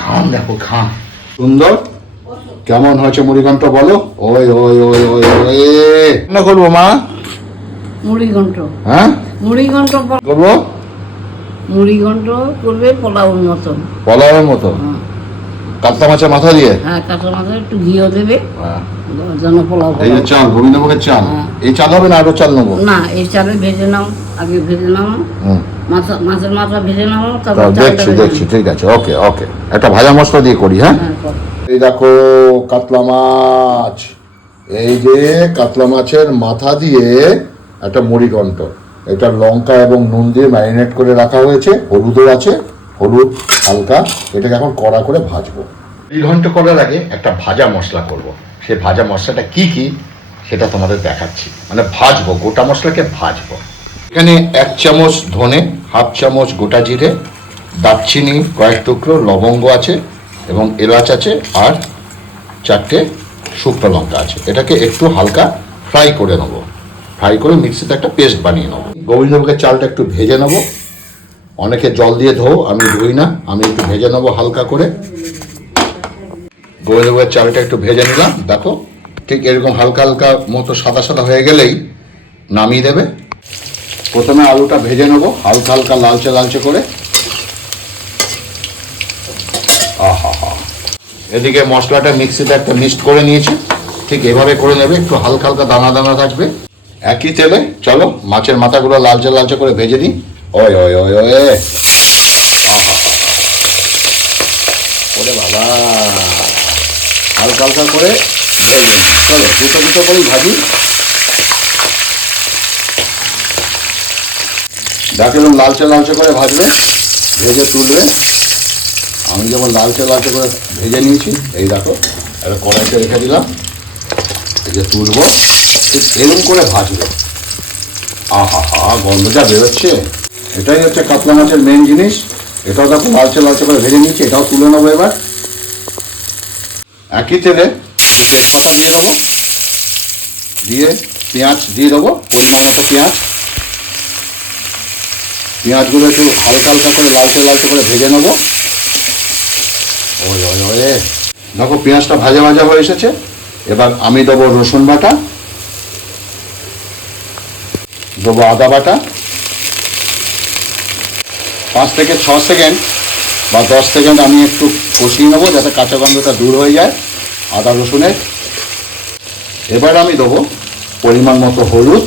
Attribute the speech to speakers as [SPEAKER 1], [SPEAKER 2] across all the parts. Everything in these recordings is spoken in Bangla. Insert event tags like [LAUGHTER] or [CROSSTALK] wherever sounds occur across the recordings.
[SPEAKER 1] ঘাম দেখো ঘাম সুন্দর? কেমন হয়েছে মুড়িঘণ্ট বলো? ওই ওই ওই ওই ওই। করব মা?
[SPEAKER 2] মুড়ি ঘন্ট
[SPEAKER 1] হ্যাঁ
[SPEAKER 2] মুড়ি ঘন্ট
[SPEAKER 1] করব?
[SPEAKER 2] মুড়ি ঘন্ট করবে পোলাওর মতন। হ্যাঁ।
[SPEAKER 1] কাতলা মাছের মাথা দিয়ে?
[SPEAKER 2] হ্যাঁ কাঁচা একটু ঘিও দেবে।
[SPEAKER 1] হ্যাঁ।
[SPEAKER 2] যেন পোলাও
[SPEAKER 1] এই যে চাল গোবিন্দভোগের চাল?
[SPEAKER 2] হ্যাঁ।
[SPEAKER 1] এই চাল হবে না আরও চাল নেব?
[SPEAKER 2] না এই চালে ভেজে নাও আগে ভেজে নাও।
[SPEAKER 1] হুম।
[SPEAKER 2] মাছের মাথা ভেজে নাও
[SPEAKER 1] তা
[SPEAKER 2] তারপর চালটা
[SPEAKER 1] দেখছি দেখছি ঠিক আছে ওকে ওকে। একটা ভাজা মশলা দিয়ে করি হ্যাঁ?
[SPEAKER 2] হ্যাঁ,
[SPEAKER 1] এই দেখো কাতলা মাছ। এই যে কাতলা মাছের মাথা দিয়ে একটা মুড়িঘণ্ট। এটা লঙ্কা এবং নুন দিয়ে ম্যারিনেট করে রাখা হয়েছে হলুদও আছে হলুদ হালকা এটাকে এখন কড়া করে ভাজবো। এই ঘন্ট করার আগে একটা ভাজা মশলা করব। সেই ভাজা মশলাটা কি কি সেটা তোমাদের দেখাচ্ছি। মানে ভাজবো গোটা মশলাকে ভাজবো। এখানে এক চামচ ধনে, হাফ চামচ গোটা জিরে, দারচিনি, কয়েক টুকরো লবঙ্গ আছে এবং এলাচ আছে আর চারটে শুকনো লঙ্কা আছে। এটাকে একটু হালকা ফ্রাই করে নেব। ফ্রাই করে মিক্সিতে একটা পেস্ট বানিয়ে নেব। গোবিন্দভোগের চালটা একটু ভেজে নেব। অনেকে জল দিয়ে ধো আমি ধুই না। আমি একটু ভেজে নেব হালকা করে। গোবিন্দভোগের চালটা একটু ভেজে নিলাম। দেখো, ঠিক এরকম হালকা হালকা মতো সাদা সাদা হয়ে গেলেই নামিয়ে দেবে। প্রথমে আলুটা ভেজে নেব, হালকা হালকা লালচে লালচে করে। হা এদিকে মশলাটা মিক্সিতে একটা মিক্সড করে নিয়েছি। ঠিক এভাবে করে নেবে, একটু হালকা হালকা দানা দানা থাকবে। একই তেলে, চলো, মাছের মাথাগুলো লালচে লালচে করে ভেজে নিই। ওই ওই ওই আহা ওরে বাবা। হালকা হালকা করে চলো, দুটো দুটো করেই ভাজি। দেখলাম লালচে লালচে করে ভাজবে, ভেজে তুলবে। আমি যেমন লালচে লালচে করে ভেজে নিয়েছি, এই দেখো, একটা কড়াইতে রেখে দিলাম যে তুলবো ঠিক এরকম করে ভাজবে। আহা হা, গন্ধ যা বেরোচ্ছে। এটাই হচ্ছে কাতলা মাছের মেন জিনিস। এটাও দেখো লালচে লালচে করে ভেজে নিয়েছি, এটাও তুলে নেব এবার। একই তেলে তেজপাতা দিয়ে দেবো। দিয়ে পেঁয়াজ দিয়ে দেবো, পরিমাণ মতো পেঁয়াজ। পেঁয়াজগুলো একটু হালকা হালকা করে লালচে লালচে করে ভেজে নেব। ওই ওই দেখো, পেঁয়াজটা ভাজা ভাজা হয়ে এসেছে। এবার আমি দেবো রসুন বাটা। দেবো আদা বাটা। পাঁচ থেকে ছ সেকেন্ড বা দশ সেকেন্ড আমি একটু কষিয়ে নেব যাতে কাঁচা গন্ধটা দূর হয়ে যায় আদা, রসুনের। এবার আমি দেবো পরিমাণ মতো হলুদ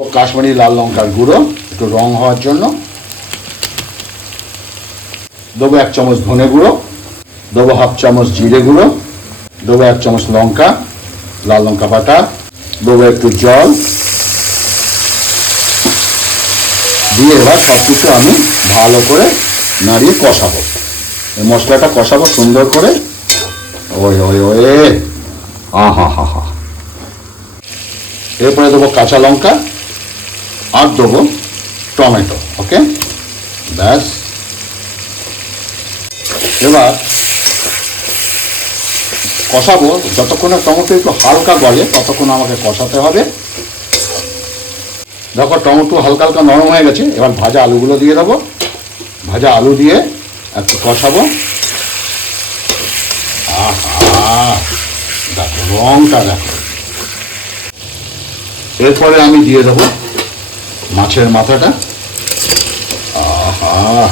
[SPEAKER 1] ও কাশ্মীরি লাল লঙ্কার গুঁড়ো। একটু রং হওয়ার জন্য। দেবো এক চামচ ধনে গুঁড়ো, দেবো হাফ চামচ জিরে গুঁড়ো, দেবো এক চামচ লঙ্কা, লাল লঙ্কা বাটা, দেবো একটু জল। দিয়ে এবার সব কিছু আমি ভালো করে নাড়িয়ে কষাবো। এই মশলাটা কষাবো সুন্দর করে। ওই ওই ওই আহা হা হা। এরপরে দেবো কাঁচা লঙ্কা, আর দেবো টমেটো, ওকে? ব্যাস। এবার কষাবো, যতক্ষণ টমেটো একটু হালকা গলে, ততক্ষণ আমাকে কষাতে হবে। দেখো, টমেটো হালকা হালকা নরম হয়ে গেছে, এবার ভাজা আলুগুলো দিয়ে দেবো। ভাজা আলু দিয়ে একটু কষাবো। আহা, দেখো রংটা দেখো। এরপরে আমি দিয়ে দেবো মাছের মাথাটা? আহা।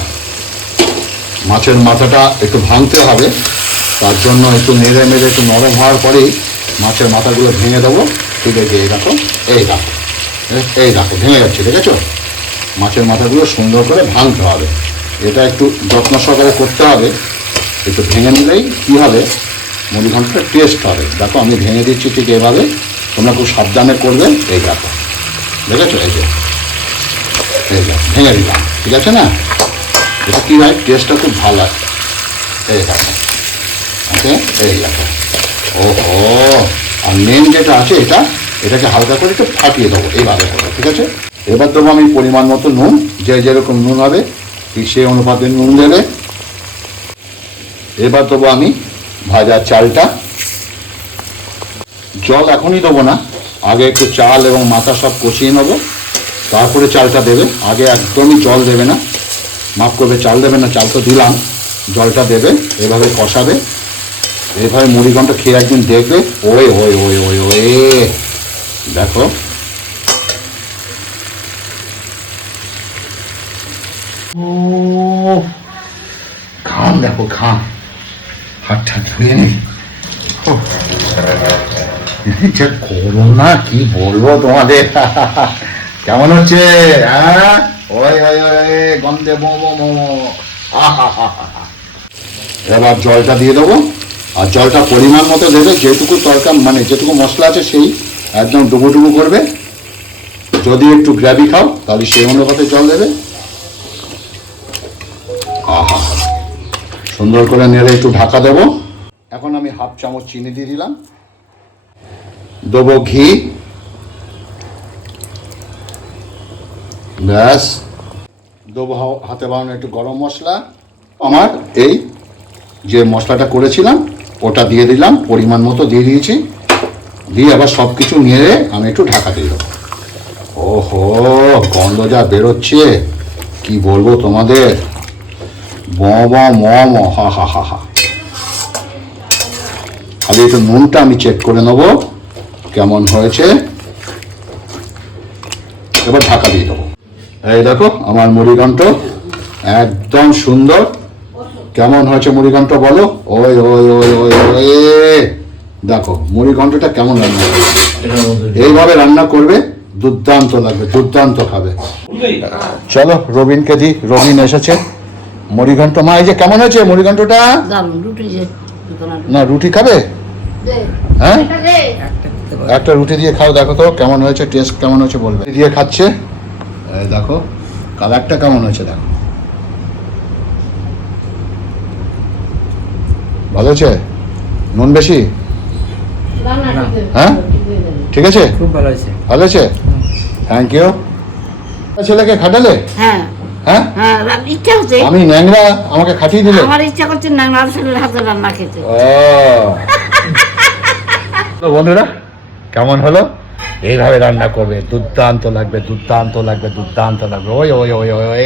[SPEAKER 1] মাছের মাথাটা একটু ভাঙতে হবে। তার জন্য একটু নেড়ে মেরে একটু নরম হওয়ার পরেই মাছের মাথাগুলো ভেঙে দেবো। ঠিক আছে এই দেখো, এই এ- এই দেখো, ভেঙে যাচ্ছে, দেখেছ? মাছের মাথাগুলো সুন্দর করে ভাঙতে হবে। এটা একটু যত্ন সহকারে করতে হবে। একটু ভেঙে নিলেই কী হবে? মুড়িঘণ্টটা টেস্ট হবে। দেখো, আমি ভেঙে দিচ্ছি ঠিক এভাবে। তোমরা খুব সাবধানে করবে। এই দেখো, দেখেছ? এই যে। এই যে ভেঙে দিলাম, ঠিক আছে না? এটা কী হয়? টেস্টটা খুব ভালো হয়। এই দেখো, ওকে? এই দেখো। ওহো, আর মেন যেটা আছে এটা, এটাকে হালকা করে একটু ফাটিয়ে দেবো, এইভাবে করব ঠিক আছে? এবার দেবো আমি পরিমাণ মতো নুন, যে যেরকম নুন হবে, ঠিক সেই অনুপাতে নুন দেবে। এবার দেবো আমি ভাজা চালটা। জল এখনই দেবো না, আগে একটু চাল এবং মাথা সব কষিয়ে নেব। তারপরে চালটা দেবে। আগে একদমই জল দেবে না। মাফ করবে, চাল দেবে না, চাল তো দিলাম। জলটা দেবে, এভাবে কষাবে। এইভাবে মুড়িঘণ্ট খেয়ে একদিন দেখবে। ওই ওই ওই ওই ওই দেখো। দেখো, ঘাম। হাতটা ধুয়ে নি। উফ। করোনা, কি বলব তোমাদের? [LAUGHS] কেমন হচ্ছে? হ্যাঁ? ওই গন্ধে মোমো মোমো। এবার জলটা দিয়ে দেবো। আর জলটা পরিমাণ মতো দেবে, যেটুকু তরকার মানে যেটুকু মশলা আছে সেই একদম ডুবো ডুবো করবে। যদি একটু গ্রেভি খাও, তাহলে সেই অনুপাতে জল দেবে। আহা সুন্দর করে নেড়ে একটু ঢাকা দেবো। এখন আমি হাফ চামচ চিনি দিয়ে দিলাম। দেবো ঘি। ব্যাস। দেবো হাতে বানানো একটু গরম মশলা। আমার এই যে মশলাটা করেছিলাম, ওটা দিয়ে দিলাম, পরিমাণ মতো দিয়ে দিয়েছি। দিয়ে আবার সব কিছু নিয়ে আমি একটু ঢাকা দিয়ে দেবো। ওহো, গন্ধ যা বেরোচ্ছে। কি বলব তোমাদের? ব ব ম ম হা হা হা হা। খালি একটু নুনটা আমি চেক করে নেব, কেমন হয়েছে। এবার ঢাকা দিয়ে দেবো। এই দেখো আমার মুড়িঘণ্ট একদম সুন্দর। কেমন হয়েছে মুড়িঘণ্ট বলো? ওই ওই ওই ওই ওই দেখো মুড়িঘণ্টটা কেমন রান্না করবে এইভাবে রান্না করবে দুর্দান্ত লাগবে দুর্দান্ত খাবে। চলো রবিনকে দি রবিন এসেছে। মুড়িঘণ্ট মা এই যে কেমন হয়েছে মুড়িঘণ্টটা? না রুটি খাবে? হ্যাঁ? একটা রুটি দিয়ে খাও দেখো তো কেমন হয়েছে টেস্ট কেমন হয়েছে বলবে। দিয়ে খাচ্ছে। দেখো কালারটা কেমন হয়েছে দেখো। ভালো হয়েছে? নুন বেশি?
[SPEAKER 2] হয়ে-? ঠিক
[SPEAKER 1] আছে?
[SPEAKER 3] খুব ভালো হয়েছে।
[SPEAKER 1] ভালো হয়েছে? থ্যাংক ইউ ছেলেকে খাটালে?
[SPEAKER 2] হ্যাঁ।
[SPEAKER 1] হ্যাঁ?
[SPEAKER 2] হ্যাঁ ইচ্ছা হচ্ছে।
[SPEAKER 1] আমি ন্যাংরা আমাকে খাটিয়ে দিলে?
[SPEAKER 2] আমার ইচ্ছা করছে নাংলার ছেলের হাতে রান্না খেতে।
[SPEAKER 1] ও। [LAUGHS] তো বন্ধুরা কেমন হলো? এইভাবে রান্না করবে দুর্দান্ত লাগবে দুর্দান্ত লাগবে দুর্দান্ত লাগবে। ওই ওই ওই ওই